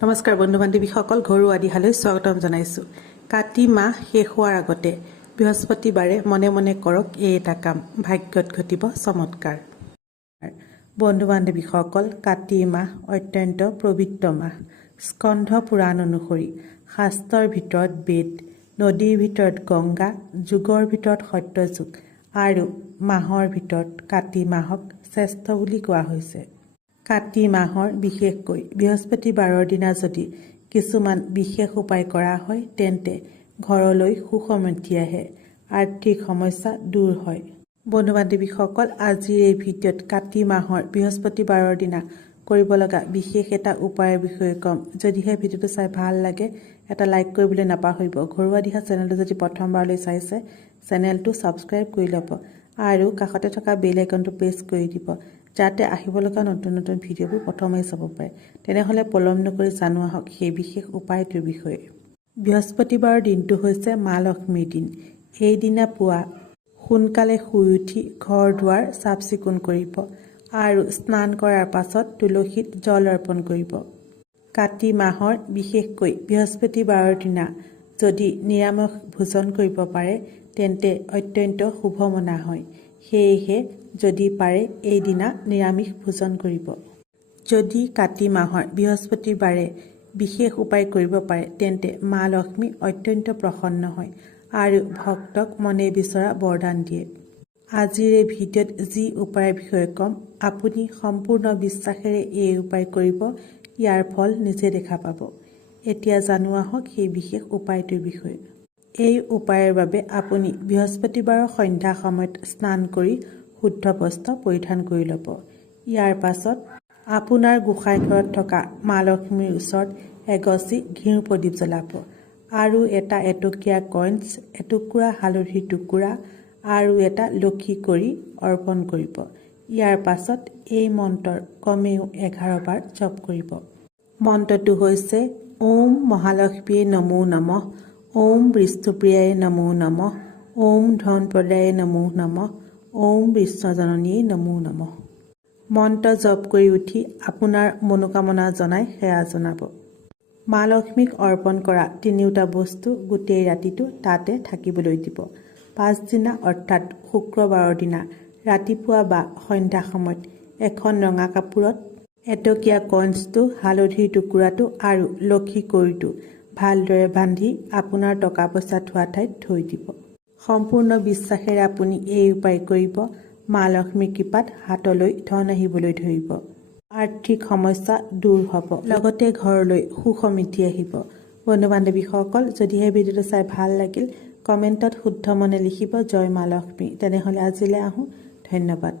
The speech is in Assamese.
নমস্কাৰ বন্ধু বান্ধৱীসকল, ঘৰুৱা দিহালৈ স্বাগতম জনাইছোঁ। কাতি মাহ শেষ হোৱাৰ আগতে বৃহস্পতিবাৰে মনে মনে কৰক এই এটা কাম, ভাগ্যত ঘটিব চমৎকাৰ। বন্ধু বান্ধৱীসকল, কাতি মাহ অত্যন্ত পবিত্ৰ মাহ। স্কন্ধ পুৰাণ অনুসৰি শাস্ত্ৰৰ ভিতৰত বেদ, নদীৰ ভিতৰত গংগা, যুগৰ ভিতৰত সত্যযুগ আৰু মাহৰ ভিতৰত কাতি মাহক শ্ৰেষ্ঠ বুলি কোৱা হৈছে। কাতি মাহৰ বিশেষকৈ বৃহস্পতিবাৰৰ দিনা যদি কিছুমান বিশেষ উপায় কৰা হয় তেন্তে ঘৰলৈ সুখ সমৃদ্ধি আহে, আৰ্থিক সমস্যা দূৰ হয়। বন্ধু বান্ধৱীসকল, আজিৰ এই ভিডিঅ'ত কাতি মাহৰ বৃহস্পতিবাৰৰ দিনা কৰিব লগা বিশেষ এটা উপায়ৰ বিষয়ে ক'ম। যদিহে ভিডিঅ'টো চাই ভাল লাগে এটা লাইক কৰিবলৈ নাপাহৰিব। ঘৰুৱা দিহা চেনেলটো যদি প্ৰথমবাৰলৈ চাইছে চেনেলটো ছাবস্ক্ৰাইব কৰি ল'ব আৰু কাষতে থকা বেল আইকনটো প্ৰেছ কৰি দিব, যাতে আহিব লগা নতুন নতুন ভিডিঅ'বোৰ প্ৰথমেই চাব পাৰে। তেনেহ'লে পলম নকৰি জানো আহক সেই বিশেষ উপায়টোৰ বিষয়ে। বৃহস্পতিবাৰৰ দিনটো হৈছে মা লক্ষ্মীৰ দিন। এইদিনা পুৱা সোনকালে শুই উঠি ঘৰ দুৱাৰ চাফ চিকুণ কৰিব আৰু স্নান কৰাৰ পাছত তুলসীত জল অৰ্পণ কৰিব। কাতি মাহৰ বিশেষকৈ বৃহস্পতিবাৰৰ দিনা যদি নিৰামিষ ভোজন কৰিব পাৰে তেন্তে অত্যন্ত শুভ মনা হয়। সেয়েহে যদি পাৰে এইদিনা নিৰামিষ ভোজন কৰিব। যদি কাতি মাহৰ বৃহস্পতিবাৰে বিশেষ উপায় কৰিব পাৰে তেন্তে মা লক্ষ্মী অত্যন্ত প্ৰসন্ন হয় আৰু ভক্তক মনে বিচৰা বৰদান দিয়ে। আজিৰ এই ভিডিঅ'ত যি উপায়ৰ বিষয়ে ক'ম, আপুনি সম্পূৰ্ণ বিশ্বাসেৰে এই উপায় কৰিব, ইয়াৰ ফল নিজে দেখা পাব। এতিয়া জানো আহক সেই বিশেষ উপায়টোৰ বিষয়ে। এই উপায়ৰ বাবে আপুনি বৃহস্পতিবাৰৰ সন্ধ্যা সময়ত স্নান কৰি শুদ্ধ বস্ত্ৰ পৰিধান কৰি ল'ব। ইয়াৰ পাছত আপোনাৰ গোসাঁই ঘৰত থকা মা লক্ষ্মীৰ ওচৰত এগছি ঘিউৰ প্ৰদীপ জ্বলাব আৰু এটা এটকীয়া কইনছ, এটুকুৰা হালধিৰ টুকুৰা আৰু এটা লক্ষী কৰি অৰ্পণ কৰিব। ইয়াৰ পাছত এই মন্ত্ৰৰ কমেও 11 বাৰ জপ কৰিব। মন্ত্ৰটো হৈছে ওম মহালক্ষ্মীয়ে নমো নমঃ, ওম বিষ্ণুপ্ৰিয়ায়ে নমো নমঃ, ওম ধনপ্ৰদায়ে নমো নমঃ, ওম বিষ্ণুজননীয়ে নমো নমঃ। মন্ত্ৰ জপ কৰি উঠি আপোনাৰ মনোকামনা জনাই সেৱা জনাব। মা লক্ষ্মীক অৰ্পণ কৰা তিনিওটা বস্তু গোটেই ৰাতিটো তাতে থাকিবলৈ দিব। পাছদিনা অৰ্থাৎ শুক্ৰবাৰৰ দিনা ৰাতিপুৱা বা সন্ধ্যা সময়ত এখন ৰঙা কাপোৰত এটকীয়া কইনছটো, হালধিৰ টুকুৰাটো আৰু লক্ষী কৰিটো ভালদৰে বান্ধি আপোনাৰ টকা পইচা থোৱা ঠাইত থৈ দিব। সম্পূৰ্ণ বিশ্বাসেৰে আপুনি এই উপায় কৰিব। মা লক্ষ্মীৰ কৃপাত হাতলৈ ধন আহিবলৈ ধৰিব, আৰ্থিক সমস্যা দূৰ হ'ব, লগতে ঘৰলৈ সুখ সমৃদ্ধি আহিব। বন্ধু বান্ধৱীসকল, যদিহে ভিডিঅ'টো চাই ভাল লাগিল কমেণ্টত শুদ্ধ মনে লিখিব জয় মা লক্ষ্মী। তেনেহ'লে আজিলৈ আহোঁ, ধন্যবাদ।